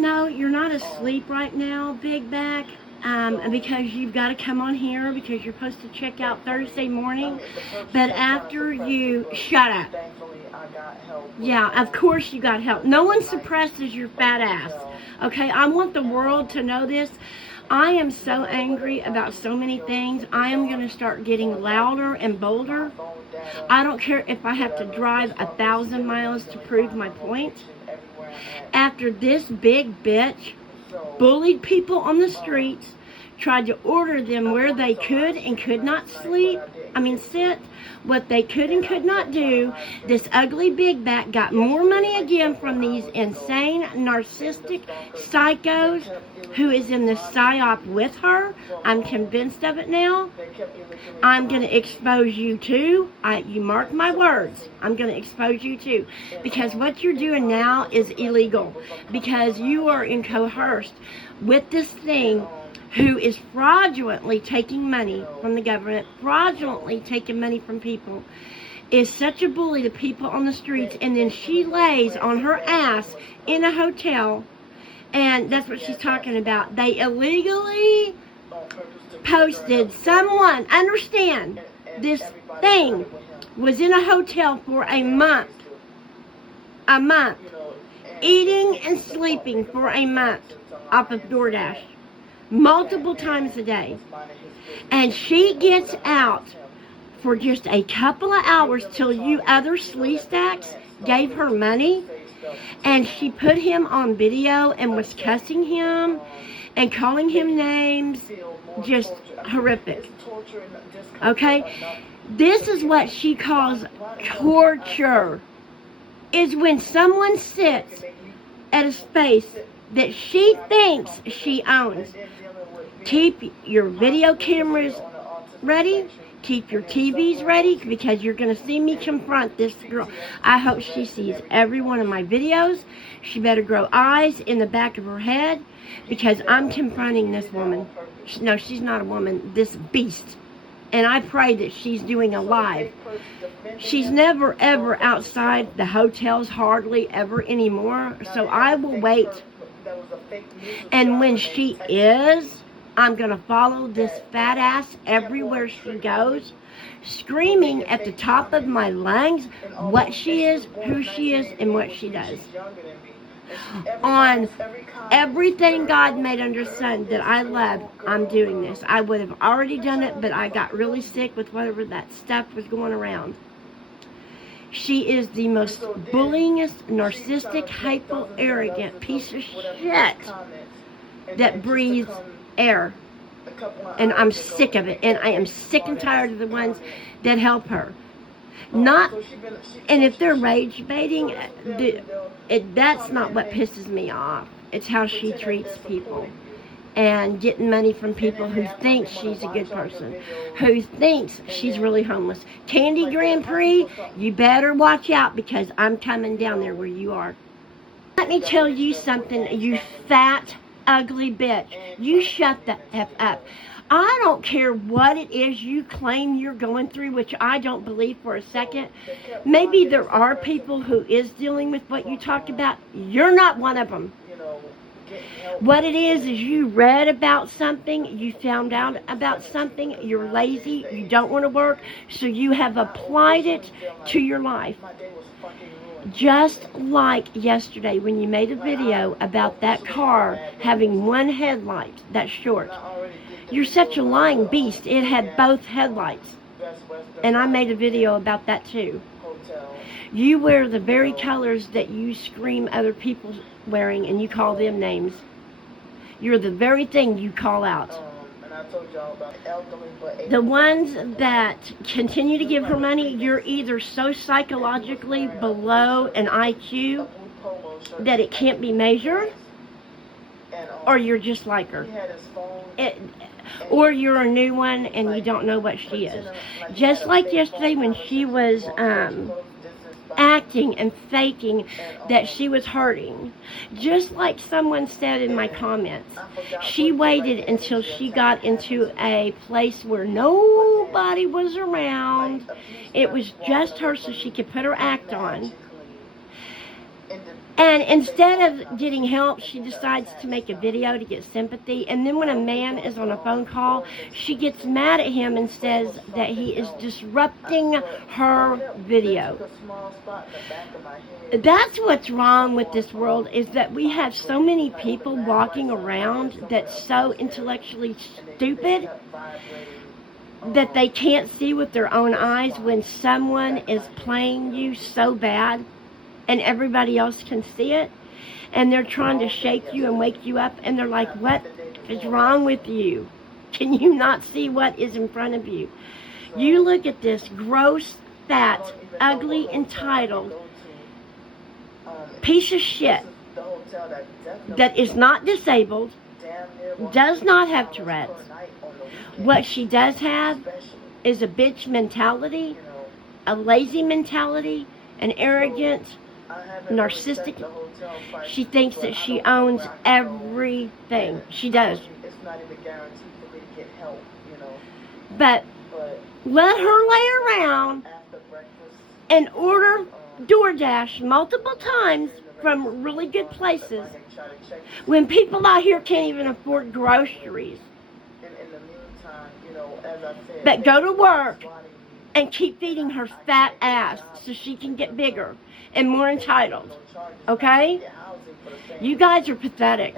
no, you're not asleep right now, Big Back, because you've got to come on here because you're supposed to check out Thursday morning. But after you, shut up. Yeah, of course you got help. No one suppresses your fat ass. Okay, I want the world to know this. I am so angry about so many things. I am going to start getting louder and bolder. I don't care if I have to drive 1,000 miles to prove my point. After this big bitch bullied people on the streets, tried to order them where they could and could not sit, what they could and could not do, this ugly big back got more money again from these insane, narcissistic psychos who is in the psyop with her. I'm convinced of it now. I'm going to expose you too. You mark my words. I'm going to expose you too. Because what you're doing now is illegal. Because you are coerced with this thing who is fraudulently taking money from the government, fraudulently taking money from people, is such a bully to people on the streets, and then she lays on her ass in a hotel, and that's what she's talking about. They illegally posted someone, understand, this thing was in a hotel for a month, eating and sleeping for a month off of DoorDash. Multiple times a day. And she gets out for just a couple of hours till you other sleazebacks gave her money. And she put him on video and was cussing him and calling him names. Just horrific. Okay? This is what she calls torture. Is when someone sits at a space that she thinks she owns. Keep your video cameras ready. Keep your TVs ready, because you're going to see me confront this girl. I hope she sees every one of my videos. She better grow eyes in the back of her head, because I'm confronting this woman. No, she's not a woman. This beast. And I pray that she's doing a live. She's never, ever outside the hotels, hardly ever anymore. So I will wait. And when she is, I'm going to follow this fat ass everywhere she goes, screaming at the top of my lungs what she is, who she is, and what she does. On everything God made under the sun that I love, I'm doing this. I would have already done it, but I got really sick with whatever that stuff was going around. She is the most bullyingest, narcissistic, hateful, arrogant piece of shit that breathes air. And I'm sick of it. And I am sick and tired of the ones that help her. And if they're rage baiting, that's not what pisses me off. It's how she treats people. And getting money from people who think she's a good person, who thinks she's really homeless. Candy Grand Prix, you better watch out, because I'm coming down there where you are. Let me tell you something, you fat, ugly bitch. You shut the F up. I don't care what it is you claim you're going through, which I don't believe for a second. Maybe there are people who is dealing with what you talked about. You're not one of them. What it is you read about something, you found out about something, you're lazy, you don't want to work, so you have applied it to your life. Just like yesterday when you made a video about that car having one headlight, that's short. You're such a lying beast. It had both headlights. And I made a video about that too. You wear the very colors that you scream other people wearing, and you call them names. You're the very thing you call out. The ones that continue to give her money, you're either so psychologically below an IQ that it can't be measured, or you're just like her. Or you're a new one and you don't know what she is. Just like yesterday when she was acting and faking that she was hurting. Just like someone said in my comments, she waited until she got into a place where nobody was around. It was just her, so she could put her act on. And instead of getting help, she decides to make a video to get sympathy. And then when a man is on a phone call, she gets mad at him and says that he is disrupting her video. That's what's wrong with this world, is that we have so many people walking around that's so intellectually stupid that they can't see with their own eyes when someone is playing you so bad and everybody else can see it, and they're trying to shake you and wake you up, and they're like, what is wrong with you? Can you not see what is in front of you? You look at this gross, fat, ugly, entitled piece of shit that is not disabled, does not have Tourette's. What she does have is a bitch mentality, a lazy mentality, an arrogant, narcissistic. She thinks that she owns everything. She does. But let her lay around and order DoorDash multiple times from really good places when people out here can't even afford groceries. But go to work and keep feeding her fat ass so she can get bigger and more entitled. Okay? You guys are pathetic.